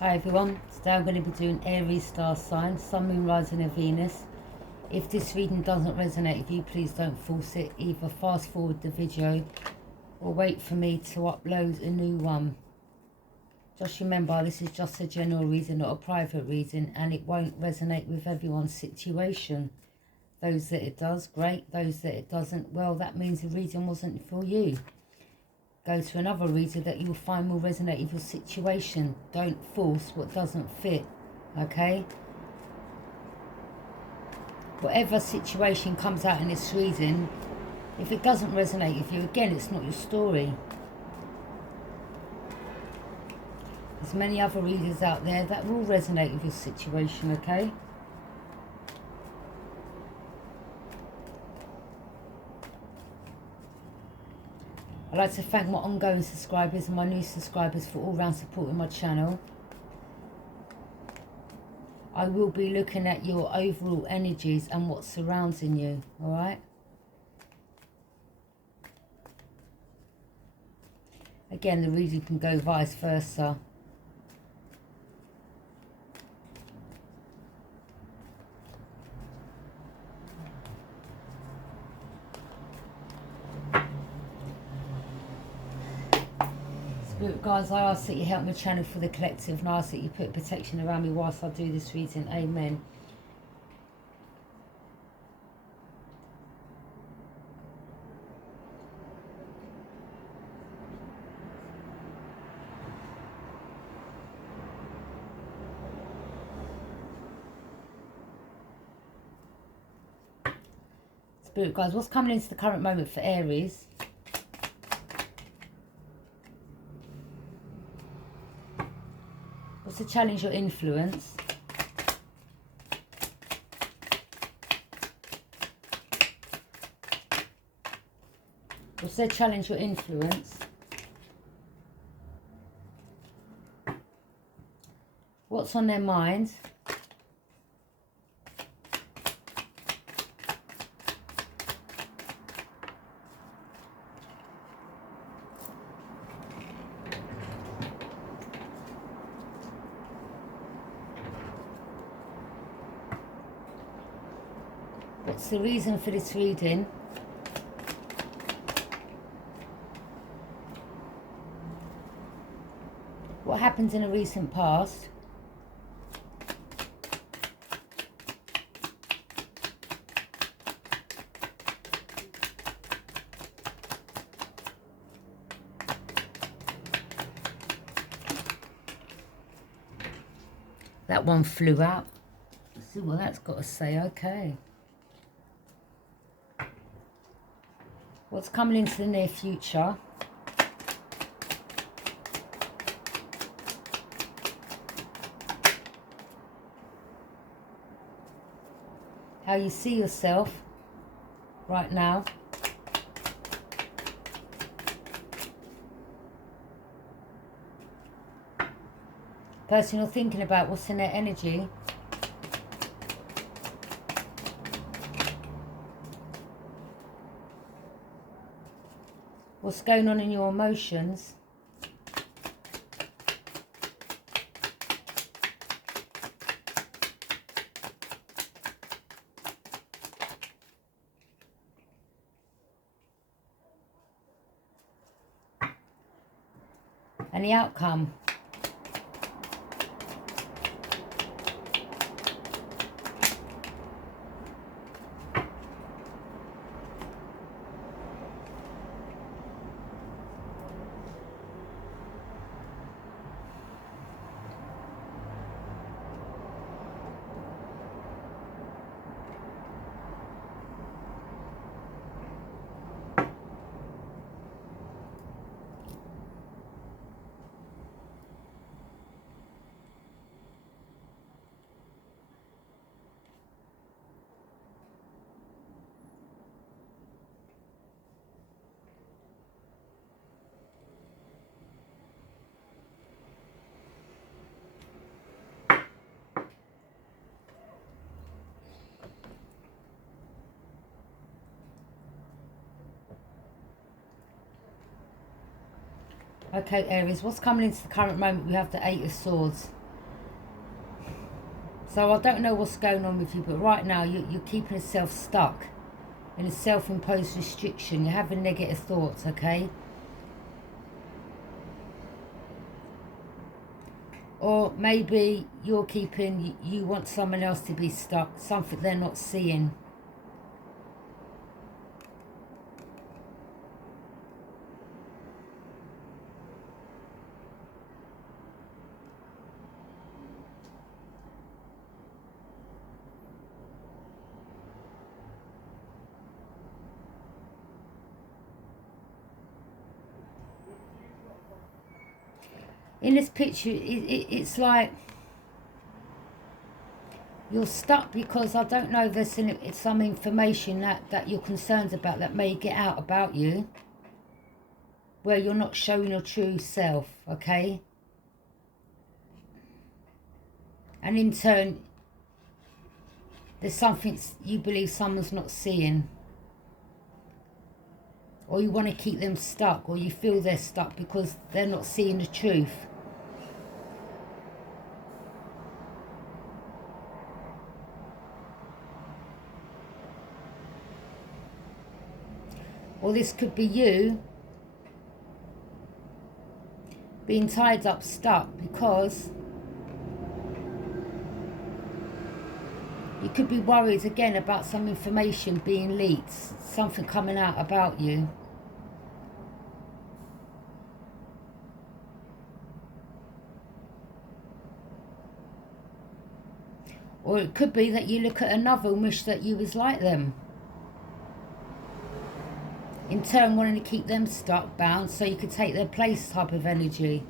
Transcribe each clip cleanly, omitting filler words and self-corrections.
Hi everyone, today I'm going to be doing Aries star sign, Sun, Moon, Rising and Venus. If this reading doesn't resonate with you, please don't force it. Either fast forward the video or wait for me to upload a new one. Just remember, this is just a general reading, not a private reading, and it won't resonate with everyone's situation. Those that it does, great. Those that it doesn't, well, that means the reading wasn't for you. Go to another reader that you'll find will resonate with your situation. Don't force what doesn't fit, okay? Whatever situation comes out in this reading, if it doesn't resonate with you, again, it's not your story. There's many other readers out there that will resonate with your situation, okay? I'd like to thank my ongoing subscribers and my new subscribers for all round supporting my channel. I will be looking at your overall energies and what's surrounding you, alright? Again, the reading can go vice versa. Guys, I ask that you help my channel for the collective, and I ask that you put protection around me whilst I do this reading. Amen. Spirit guys, what's coming into the current moment for Aries? What's to challenge your influence? What's to challenge your influence? What's on their mind? What's the reason for this reading? What happened in a recent past? That one flew out. Let's see what that's got to say. Okay. What's coming into the near future? How you see yourself right now? Person you're thinking about, what's in their energy? What's going on in your emotions? And the outcome? Okay, Aries, what's coming into the current moment? We have the Eight of Swords. So I don't know what's going on with you, but right now you're keeping yourself stuck in a self-imposed restriction. You're having negative thoughts, okay? Or maybe you're keeping, you want someone else to be stuck, something they're not seeing. In this picture, it's like you're stuck because I don't know, there's some information that you're concerned about that may get out about you, where you're not showing your true self, okay? And in turn, there's something you believe someone's not seeing. Or you want to keep them stuck, or you feel they're stuck because they're not seeing the truth. Or this could be you being tied up, stuck, because you could be worried again about some information being leaked, something coming out about you. Or it could be that you look at another and wish that you was like them. In turn, wanting to keep them stuck, bound, so you could take their place type of energy.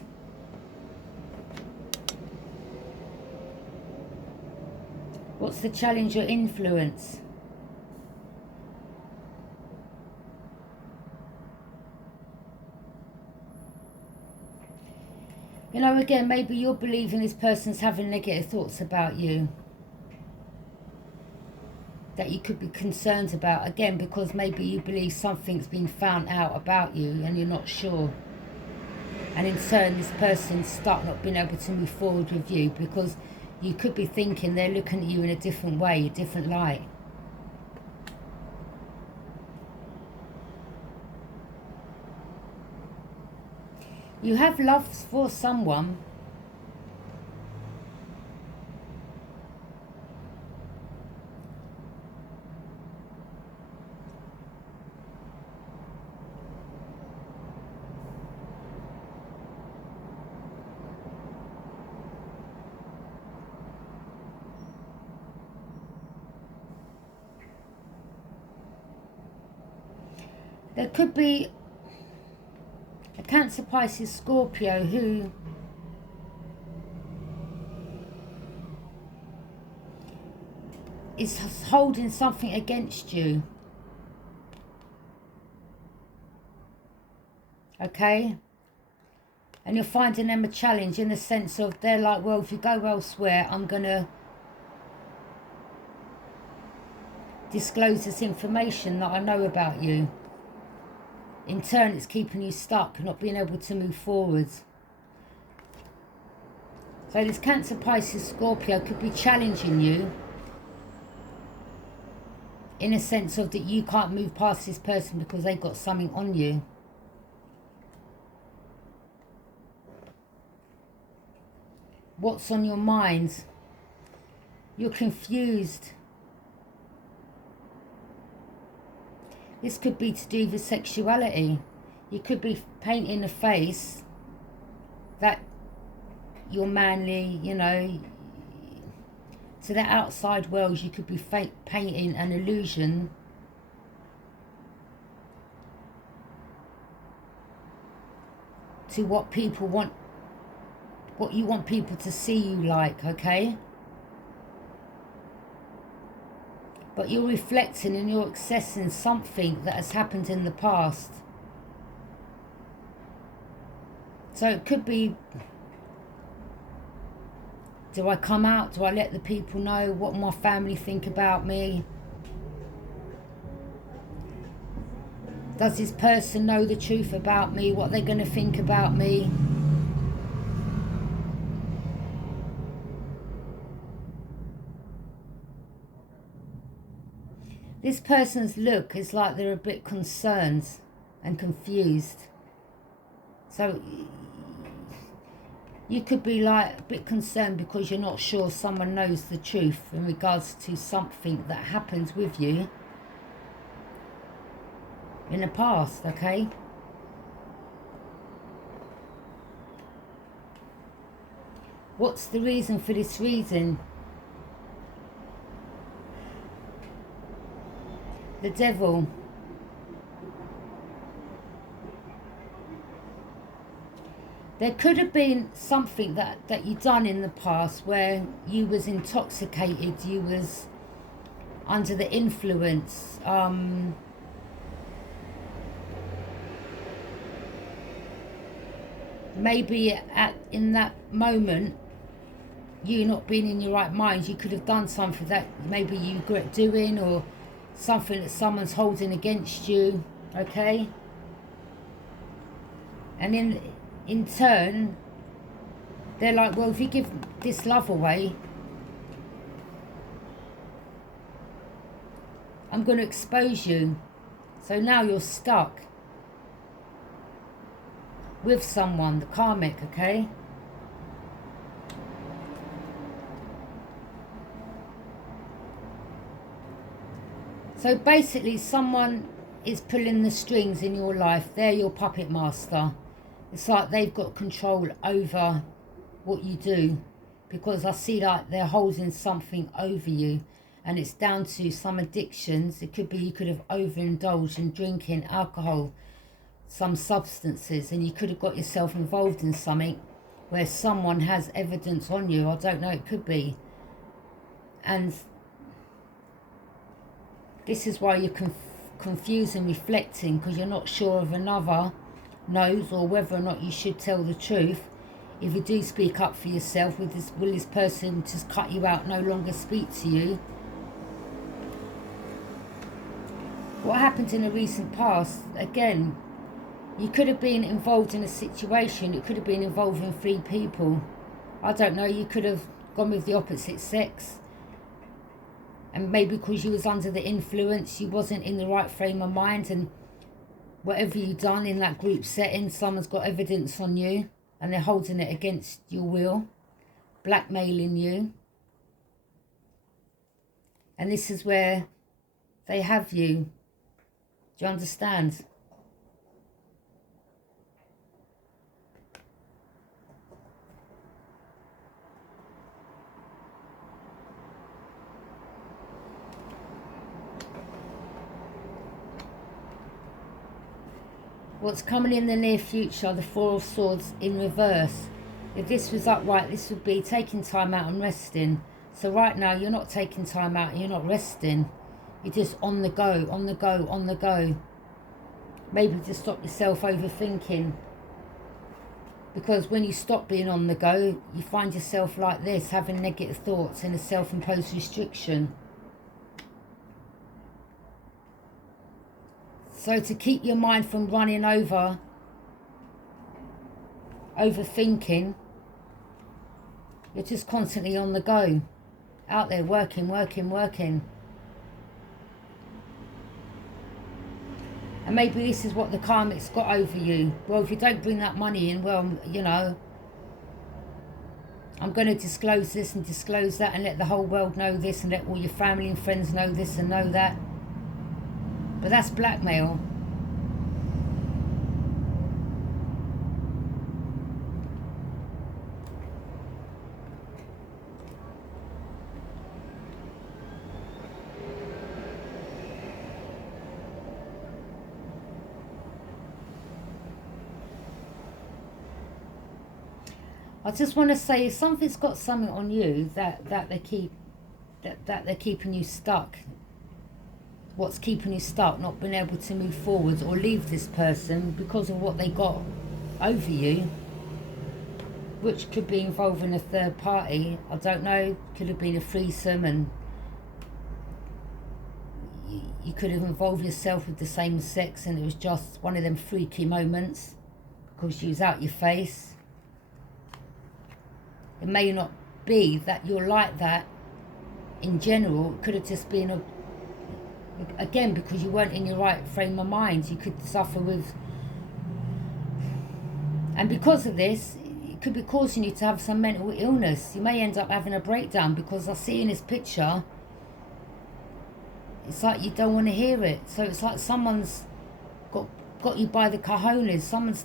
What's the challenge or influence? You know, again, maybe you're believing this person's having negative thoughts about you, that you could be concerned about, again, because maybe you believe something's been found out about you and you're not sure. And in turn, this person's stuck, not being able to move forward with you, because you could be thinking they're looking at you in a different way, a different light. You have love for someone. There could be a Cancer, Pisces, Scorpio who is holding something against you. Okay? And you're finding them a challenge in the sense of they're like, well, if you go elsewhere, I'm going to disclose this information that I know about you. In turn, it's keeping you stuck, not being able to move forwards. So this Cancer, Pisces, Scorpio could be challenging you in a sense of that you can't move past this person because they've got something on you. What's on your mind? You're confused. This could be to do with sexuality. You could be painting a face that you're manly, you know. To the outside world, you could be painting an illusion to what people want, what you want people to see you like, okay? But you're reflecting and you're accessing something that has happened in the past. So it could be, do I come out? Do I let the people know what my family think about me? Does this person know the truth about me? What they're going to think about me? This person's look is like they're a bit concerned and confused. So you could be like a bit concerned because you're not sure someone knows the truth in regards to something that happened with you in the past, okay? What's the reason for this reason? The devil. There could have been something that you done in the past where you was intoxicated, you was under the influence. Maybe in that moment, you not being in your right mind, you could have done something that maybe you regret doing, or something that someone's holding against you, okay? And in turn, they're like, well, if you give this love away, I'm going to expose you. So now you're stuck with someone, the karmic, okay? So basically, someone is pulling the strings in your life. They're your puppet master. It's like they've got control over what you do, because I see like they're holding something over you, and it's down to some addictions. It could be you could have overindulged in drinking alcohol, some substances, and you could have got yourself involved in something where someone has evidence on you. I don't know, it could be. And this is why you're confused and reflecting, because you're not sure if another knows or whether or not you should tell the truth. If you do speak up for yourself, will this person just cut you out, no longer speak to you? What happened in the recent past, again, you could have been involved in a situation, it could have been involving 3 people. I don't know, you could have gone with the opposite sex, and maybe because you was under the influence, you wasn't in the right frame of mind, and whatever you done in that group setting, someone's got evidence on you and they're holding it against your will, blackmailing you. And this is where they have you. Do you understand? What's coming in the near future, the 4 of Swords in reverse. If this was upright, this would be taking time out and resting. So right now, you're not taking time out and you're not resting. You're just on the go, on the go, on the go. Maybe to stop yourself overthinking. Because when you stop being on the go, you find yourself like this, having negative thoughts and a self-imposed restriction. So to keep your mind from running over, overthinking, you're just constantly on the go, out there working, working, working. And maybe this is what the karmic's got over you. Well, if you don't bring that money in, well, you know, I'm going to disclose this and disclose that and let the whole world know this and let all your family and friends know this and know that. But that's blackmail. I just want to say, if something's got something on you that they're keeping you stuck. What's keeping you stuck, not being able to move forward or leave this person because of what they got over you, which could be involving a third party. I don't know, could have been a threesome, and you could have involved yourself with the same sex and it was just one of them freaky moments because you was out your face. It may not be that you're like that in general. It could have just been Again, because you weren't in your right frame of mind, you could suffer with... And because of this, it could be causing you to have some mental illness. You may end up having a breakdown, because I see in this picture, it's like you don't want to hear it. So it's like someone's got you by the cojones. Someone's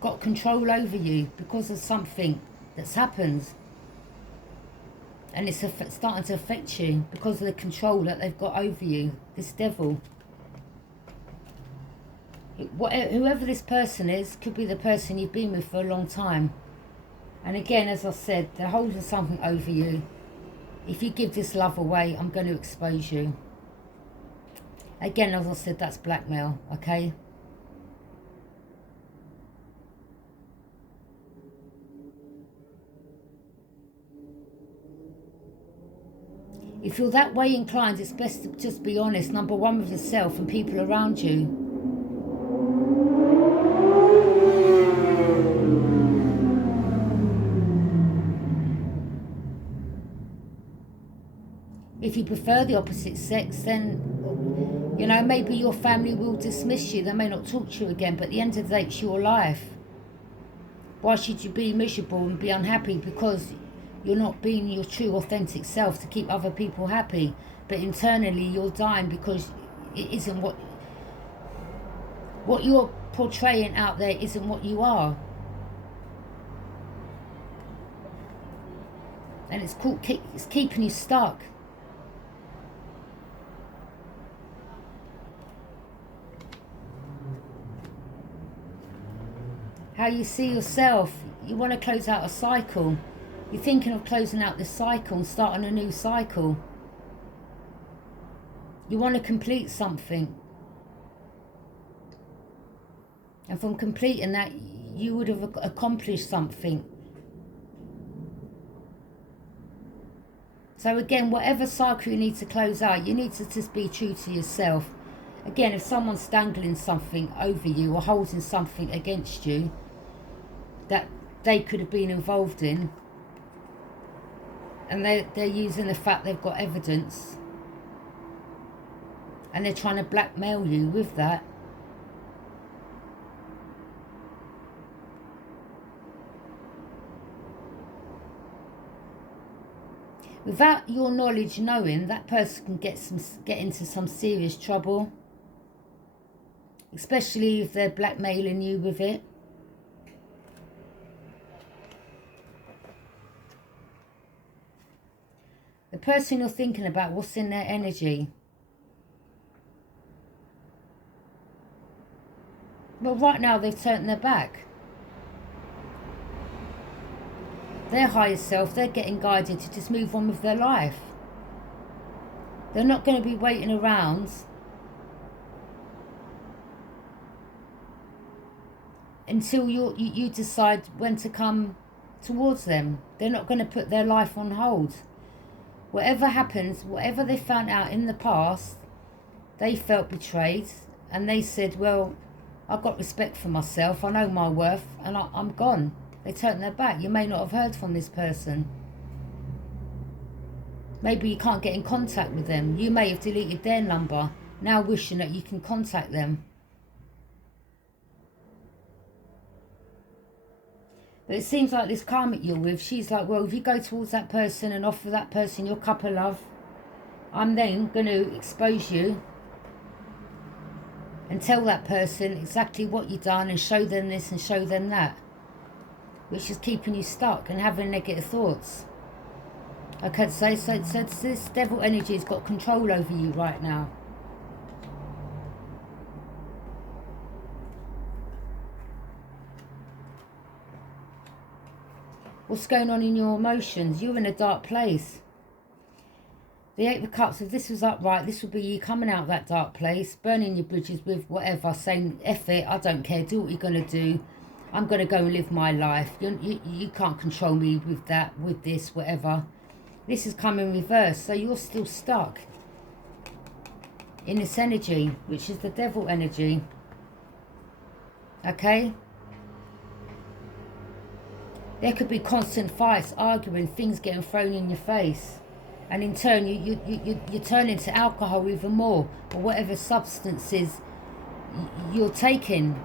got control over you because of something that's happened. And it's starting to affect you because of the control that they've got over you. This devil. Whoever this person is, could be the person you've been with for a long time. And again, as I said, they're holding something over you. If you give this love away, I'm going to expose you. Again, as I said, that's blackmail, okay? If you're that way inclined, it's best to just be honest, number one, with yourself and people around you. If you prefer the opposite sex, then, you know, maybe your family will dismiss you. They may not talk to you again, but at the end of the day, it's your life. Why should you be miserable and be unhappy because you're not being your true, authentic self to keep other people happy? But internally, you're dying because it isn't what you're portraying out there isn't what you are. And it's keeping you stuck. How you see yourself, you want to close out a cycle. You're thinking of closing out this cycle and starting a new cycle. You want to complete something. And from completing that, you would have accomplished something. So again, whatever cycle you need to close out, you need to just be true to yourself. Again, if someone's dangling something over you or holding something against you that they could have been involved in, and they're using the fact they've got evidence, and they're trying to blackmail you with that, without your knowledge, knowing that person can get into some serious trouble, especially if they're blackmailing you with it. The person you're thinking about, what's in their energy? Well, right now they've turned their back. Their higher self, they're getting guided to just move on with their life. They're not going to be waiting around until you decide when to come towards them. They're not going to put their life on hold. Whatever happens, whatever they found out in the past, they felt betrayed, and they said, well, I've got respect for myself, I know my worth, and I'm gone. They turned their back. You may not have heard from this person. Maybe you can't get in contact with them. You may have deleted their number, now wishing that you can contact them. But it seems like this karmic you're with, she's like, well, if you go towards that person and offer that person your cup of love, I'm then going to expose you and tell that person exactly what you've done and show them this and show them that, which is keeping you stuck and having negative thoughts. Okay, so this devil energy has got control over you right now. What's going on in your emotions? You're in a dark place. The Eight of Cups, if this was upright, this would be you coming out of that dark place, burning your bridges with whatever, saying, F it, I don't care, do what you're going to do. I'm going to go and live my life. You can't control me with that, with this, whatever. This is coming reverse, so you're still stuck in this energy, which is the devil energy. Okay? There could be constant fights, arguing, things getting thrown in your face. And in turn, you turn into alcohol even more, or whatever substances you're taking.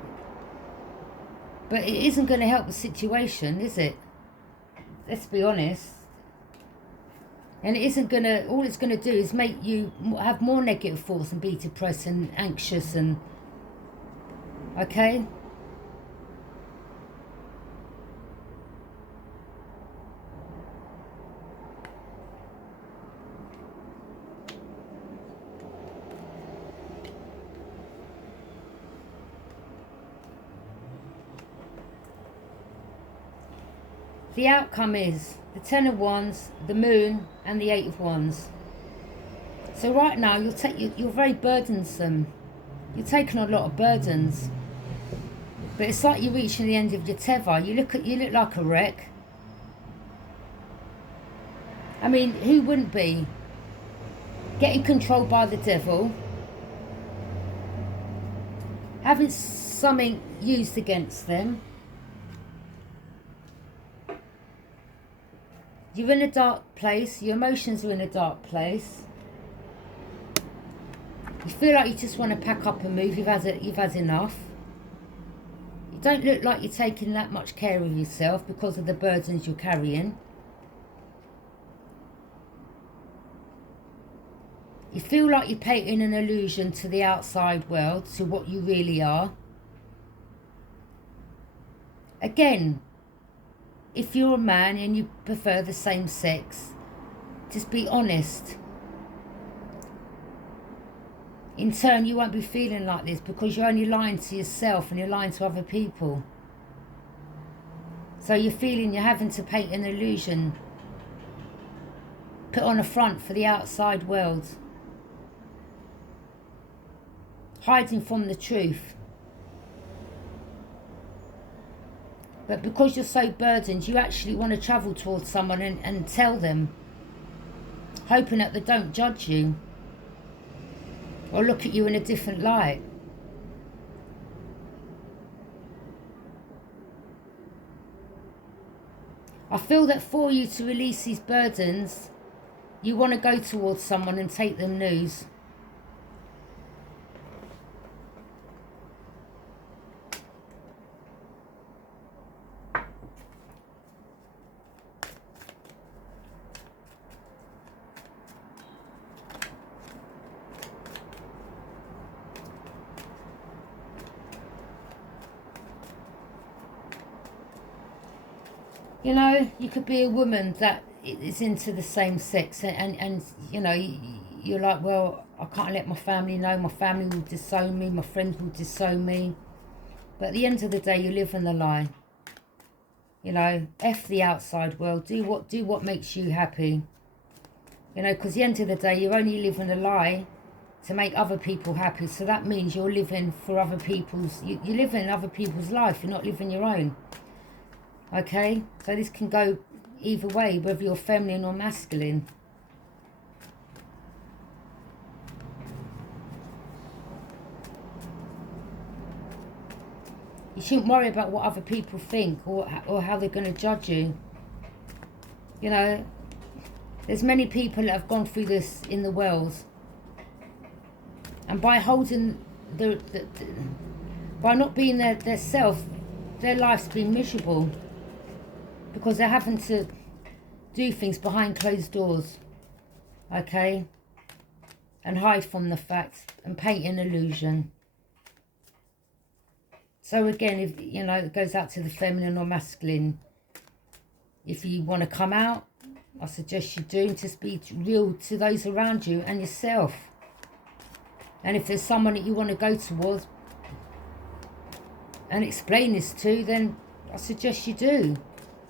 But it isn't going to help the situation, is it? Let's be honest. And it isn't going to, all it's going to do is make you have more negative thoughts and be depressed and anxious and, okay? The outcome is the 10 of Wands, the Moon, and the 8 of Wands. So right now, you're very burdensome. You're taking a lot of burdens. But it's like you're reaching the end of your tether. You look like a wreck. I mean, who wouldn't be? Getting controlled by the devil. Having something used against them. You're in a dark place. Your emotions are in a dark place. You feel like you just want to pack up and move. You've had enough. You don't look like you're taking that much care of yourself because of the burdens you're carrying. You feel like you're painting an illusion to the outside world, to what you really are. Again, if you're a man and you prefer the same sex, just be honest. In turn, you won't be feeling like this because you're only lying to yourself and you're lying to other people. So you're feeling you're having to paint an illusion, put on a front for the outside world, hiding from the truth. But because you're so burdened, you actually want to travel towards someone and tell them, hoping that they don't judge you or look at you in a different light. I feel that for you to release these burdens, you want to go towards someone and take them news. You know, you could be a woman that is into the same sex and you know, you're like, well, I can't let my family know. My family will disown me. My friends will disown me. But at the end of the day, you live in the lie. You know, F the outside world. Do what makes you happy. You know, because at the end of the day, you're only living a lie to make other people happy. So that means you're living for other people's... You're living other people's life. You're not living your own. Okay, so this can go either way, whether you're feminine or masculine. You shouldn't worry about what other people think or how they're going to judge you. You know, there's many people that have gone through this in the world. And by holding by not being their self, their life's been miserable. Because they're having to do things behind closed doors, okay? And hide from the facts and paint an illusion. So again, if you know, it goes out to the feminine or masculine. If you want to come out, I suggest you do, and just be real to those around you and yourself. And if there's someone that you want to go towards and explain this to, then I suggest you do.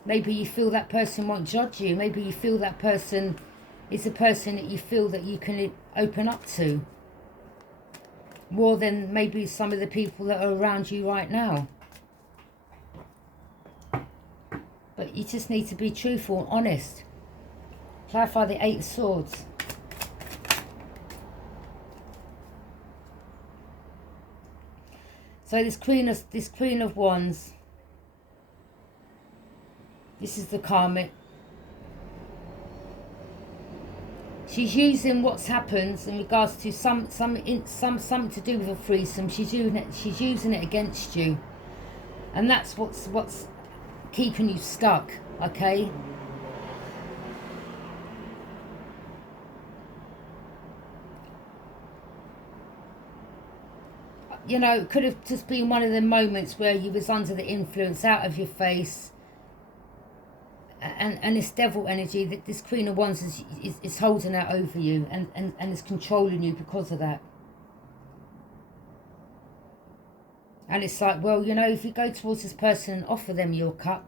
Maybe you feel that person won't judge you. Maybe you feel that person is a person that you feel that you can open up to. More than maybe some of the people that are around you right now. But you just need to be truthful, honest. Clarify the 8 of Swords. So this Queen of Wands. This is the karmic. She's using what's happened in regards to something to do with a threesome. She's using it against you, and that's what's keeping you stuck. Okay. You know, it could have just been one of the moments where you was under the influence, out of your face, and this devil energy, that this Queen of Wands is holding that over you and is controlling you because of that. And it's like, well, you know, if you go towards this person and offer them your cup,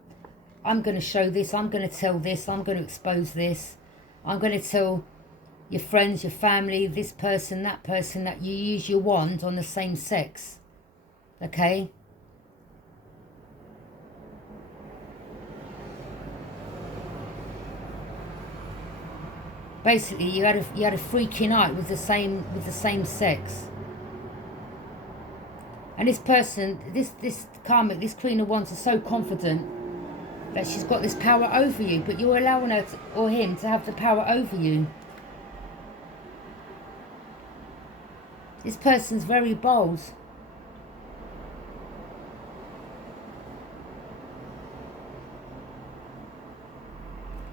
I'm going to show this, I'm going to tell this, I'm going to expose this, I'm going to tell your friends, your family, this person, that you use your wand on the same sex. Okay? Basically, you had a freaky night with the same sex. And this person, this karmic, this Queen of Wands is so confident that she's got this power over you, but you're allowing her or him to have the power over you. This person's very bold.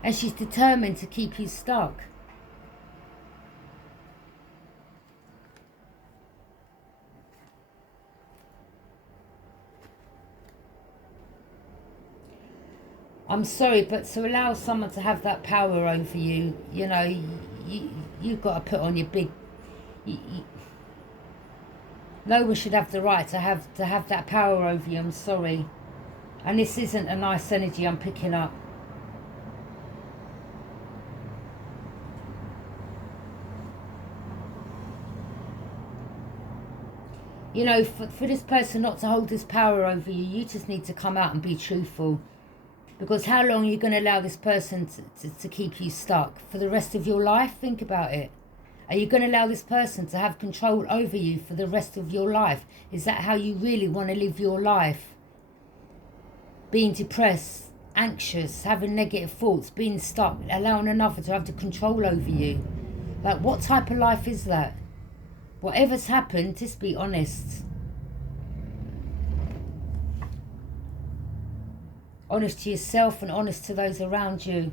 And she's determined to keep you stuck. I'm sorry, but to allow someone to have that power over you, you know, you've got to put on your big... no one should have the right to have that power over you. I'm sorry. And this isn't a nice energy I'm picking up. You know, for this person not to hold this power over you, you just need to come out and be truthful. Because how long are you going to allow this person to keep you stuck? For the rest of your life? Think about it. Are you going to allow this person to have control over you for the rest of your life? Is that how you really want to live your life? Being depressed, anxious, having negative thoughts, being stuck, allowing another to have the control over you. Like, what type of life is that? Whatever's happened, just be honest. Honest to yourself and honest to those around you.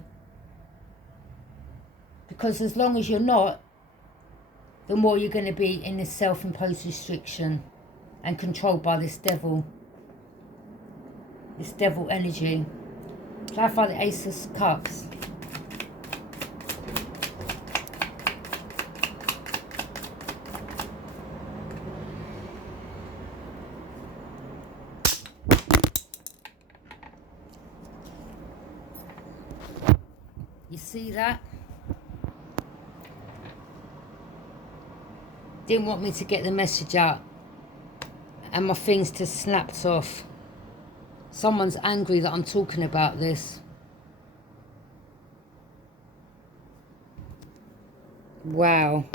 Because as long as you're not, the more you're going to be in this self-imposed restriction and controlled by this devil. This devil energy. Clarify the Ace of Cups. You see that? Didn't want me to get the message out. And my things just snapped off. Someone's angry that I'm talking about this. Wow.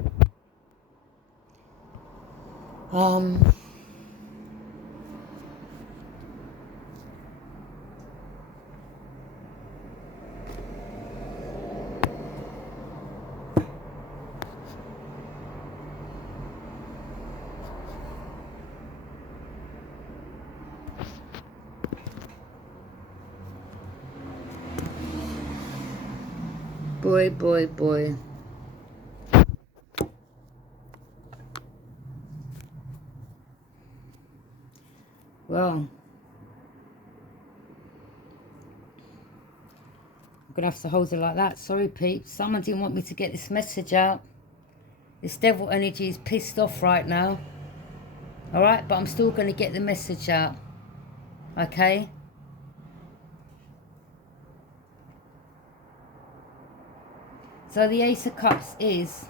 Boy, boy, boy. Well, I'm going to have to hold it like that. Sorry, peeps. Someone didn't want me to get this message out. This devil energy is pissed off right now. Alright, but I'm still going to get the message out. Okay? So the Ace of Cups is,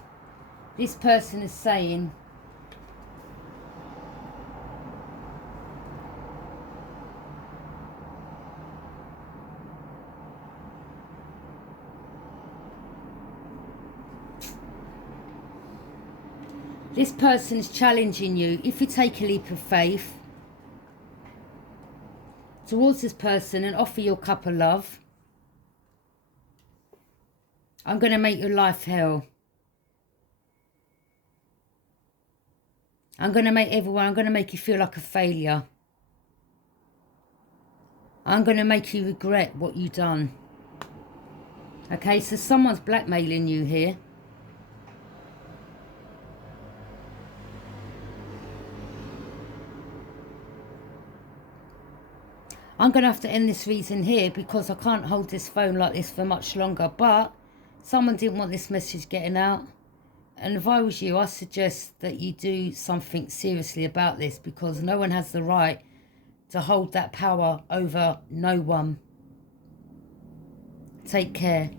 this person is saying, this person is challenging you. If you take a leap of faith towards this person and offer your cup of love, I'm going to make your life hell. I'm going to make everyone, I'm going to make you feel like a failure. I'm going to make you regret what you've done. Okay, so someone's blackmailing you here. I'm going to have to end this reading here because I can't hold this phone like this for much longer. But someone didn't want this message getting out. And if I was you, I suggest that you do something seriously about this, because no one has the right to hold that power over no one. Take care.